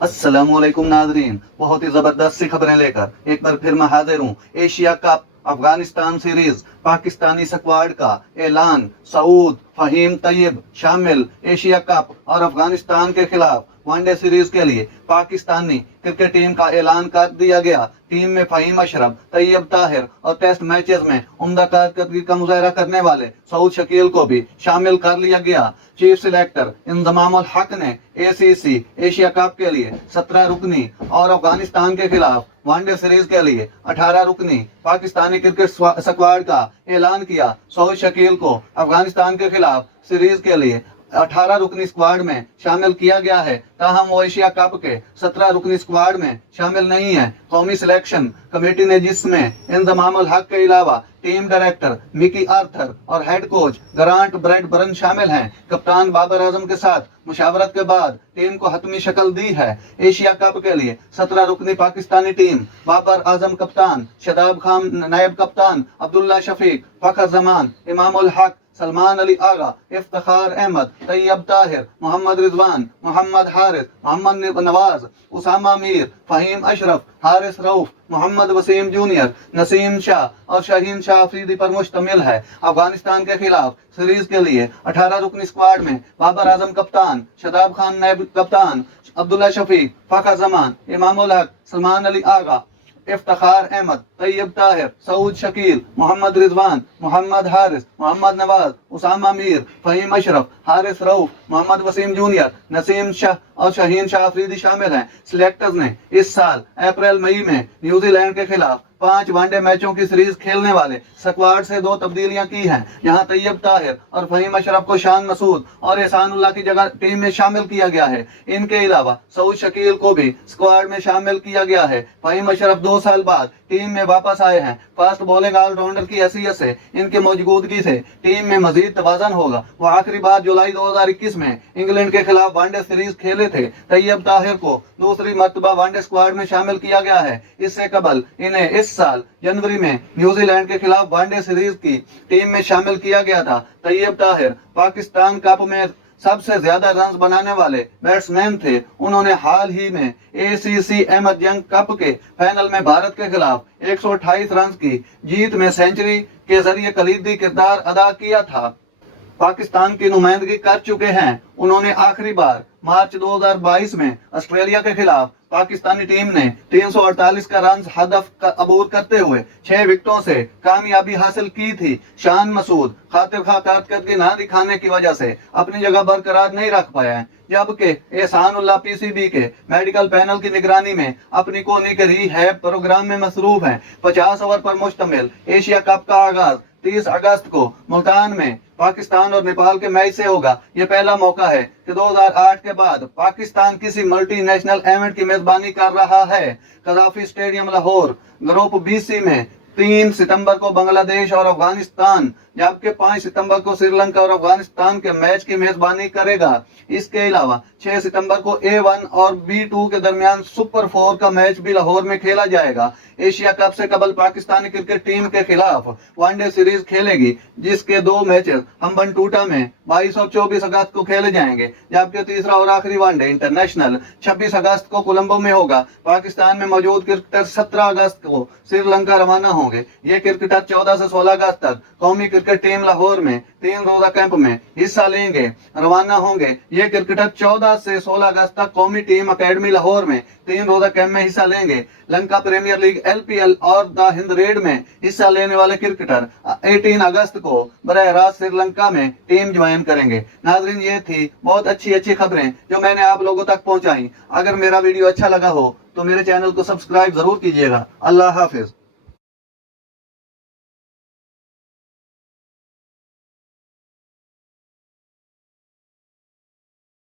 अस्सलाम वालेकुम नाज़रीन, बहुत ही जबरदस्त सी खबरें लेकर एक बार फिर मैं हाजिर हूँ। Asia cup Afghanistan series Pakistani squad का ऐलान, सऊद, फहीम तैयब शामिल। एशिया कप और अफगानिस्तान के खिलाफ वनडे सीरीज के लिए पाकिस्तानी क्रिकेट टीम का ऐलान कर दिया गया। टीम में फहीम अशरफ, तैयब ताहिर और टेस्ट मैचेस में उम्दा कारकर्दगी का मुजाहरा करने वाले सऊद शकील को भी शामिल कर लिया गया। चीफ सिलेक्टर इंजमाम उल हक ने एसीसी एशिया कप के लिए 17 रुकनी और अफगानिस्तान के खिलाफ वनडे सीरीज के लिए 18 रुकनी पाकिस्तानी क्रिकेट स्क्वाड का ऐलान किया। सऊद शकील को अफगानिस्तान के खिलाफ सीरीज के लिए 18 रुकनी स्क्वाड में शामिल किया गया है, ताहम वो एशिया कप के 17 रुकनी स्क्वाड में शामिल नहीं है। कौमी सिलेक्शन कमेटी ने, जिसमें इंजमाम उल हक के अलावा टीम डायरेक्टर मिकी आर्थर और हेड कोच ग्रांट ब्रैडबर्न शामिल हैं, कप्तान बाबर आजम के साथ मुशावरत के बाद टीम को हतमी शक्ल दी है। एशिया कप के लिए 17 रुकनी पाकिस्तानी टीम बाबर आजम कप्तान, शदाब खान नायब कप्तान, अब्दुल्ला शफीक, फखर जमान, इमाम उल हक, सलमान अली आगा, इफ्तिखार अहमद, तैयब ताहिर, मोहम्मद रिजवान, मोहम्मद हारिस, मोहम्मद नवाज, उसामा मीर, फहीम अशरफ, हारिस रऊफ, मोहम्मद वसीम जूनियर, नसीम शाह और शाहीन शाह अफरीदी पर मुश्तमिल है। अफगानिस्तान के खिलाफ सीरीज के लिए 18 रुकनी स्क्वाड में बाबर आजम कप्तान, शदाब खान नायब कप्तान, अब्दुल्ला शफीक, फखर जमान, इमाम उल हक, सलमान अली आगा, इफ्तिखार अहमद, तैयब ताहिर, सऊद शकील, मोहम्मद रिजवान, मोहम्मद हारिस, मोहम्मद नवाज, उसामा मीर, फहीम अशरफ, हारिस रऊफ, मोहम्मद वसीम जूनियर, नसीम शाह और शाहीन शाह अफरीदी शामिल हैं। सिलेक्टर्स ने इस साल अप्रैल मई में न्यूजीलैंड के खिलाफ 5 वनडे मैचों की सीरीज खेलने वाले स्क्वाड से 2 तब्दीलियां की हैं। यहाँ तैयब ताहिर और फहीम अशरफ को शान मसूद और एहसानुल्लाह की जगह टीम में शामिल किया गया है। इनके अलावा सऊद शकील को भी स्क्वाड में शामिल किया गया है। फहीम अशरफ 2 साल बाद टीम में वापस आए हैं। फास्ट बॉलिंग ऑलराउंडर की हैसियत से इनकी मौजूदगी से टीम में मजीद तवाज़न होगा। वो आखिरी बार जुलाई 2021 में इंग्लैंड के खिलाफ वनडे सीरीज खेले थे। तैयब ताहिर को दूसरी मर्तबा वनडे स्क्वाड में शामिल किया गया है। इससे कबल इन्हें इस साल जनवरी में न्यूजीलैंड के खिलाफ वनडे सीरीज की टीम में शामिल किया गया था। तैयब ताहिर पाकिस्तान कप में सबसे ज्यादा रन बनाने वाले बैट्समैन थे। उन्होंने हाल ही में एसीसी अहमद यंग कप के फाइनल में भारत के खिलाफ 128 रन की जीत में सेंचुरी के जरिए कलीदी किरदार अदा किया था। पाकिस्तान की नुमाइंदगी कर चुके हैं। उन्होंने आखिरी बार मार्च 2022 में ऑस्ट्रेलिया के खिलाफ पाकिस्तानी टीम ने 348 का रन हदफ का अबूर करते हुए 6 विकेटों से कामयाबी हासिल की थी। शान मसूद खातिर खा कारकर्दगी ना दिखाने की वजह से अपनी जगह बरकरार नहीं रख पाया है, जबकि एहसानुल्लाह पीसीबी के मेडिकल पैनल की निगरानी में अपनी कोनी के रिहैब प्रोग्राम में मसरूफ है। 50 ओवर पर मुश्तमिल एशिया कप का आगाज 30 अगस्त को मुल्तान में पाकिस्तान और नेपाल के मैच से होगा। यह पहला मौका है कि 2008 के बाद पाकिस्तान किसी मल्टी नेशनल इवेंट की मेजबानी कर रहा है। Gaddafi stadium Lahore group BC में 3 सितंबर को बांग्लादेश और अफगानिस्तान, जबकि 5 सितंबर को श्रीलंका और अफगानिस्तान के मैच की मेजबानी करेगा। इसके अलावा 6 सितंबर को A1 और B2 के दरमियान सुपर 4 का मैच भी लाहौर में खेला जाएगा। एशिया कप से कबल पाकिस्तानी क्रिकेट टीम के खिलाफ वनडे सीरीज खेलेगी, जिसके 2 मैचेस हम्बनटोटा में 22 और 24 अगस्त को खेले जाएंगे, जबकि तीसरा और आखिरी वनडे इंटरनेशनल 26 अगस्त को कोलंबो में होगा। पाकिस्तान में मौजूद क्रिकेटर 17 अगस्त को श्रीलंका रवाना होंगे। ये क्रिकेटर 14 से 16 अगस्त तक कौमी क्रिकेट टीम लाहौर में 3 रोजा कैंप में हिस्सा लेंगे, रवाना होंगे। ये क्रिकेटर 14 से 16 अगस्त तक कौमी टीम अकेडमी लाहौर में 3 रोजा कैंप में हिस्सा लेंगे। लंका प्रीमियर लीग LPL और द हिंद रेड में हिस्सा लेने वाले क्रिकेटर 18 अगस्त को बराह रास्त श्रीलंका में टीम ज्वाइन करेंगे। नाजरीन, ये थी बहुत अच्छी खबरें जो मैंने आप लोगों तक पहुंचाई। अगर मेरा वीडियो अच्छा लगा हो तो मेरे चैनल को सब्सक्राइब जरूर कीजिएगा। अल्लाह हाफिज।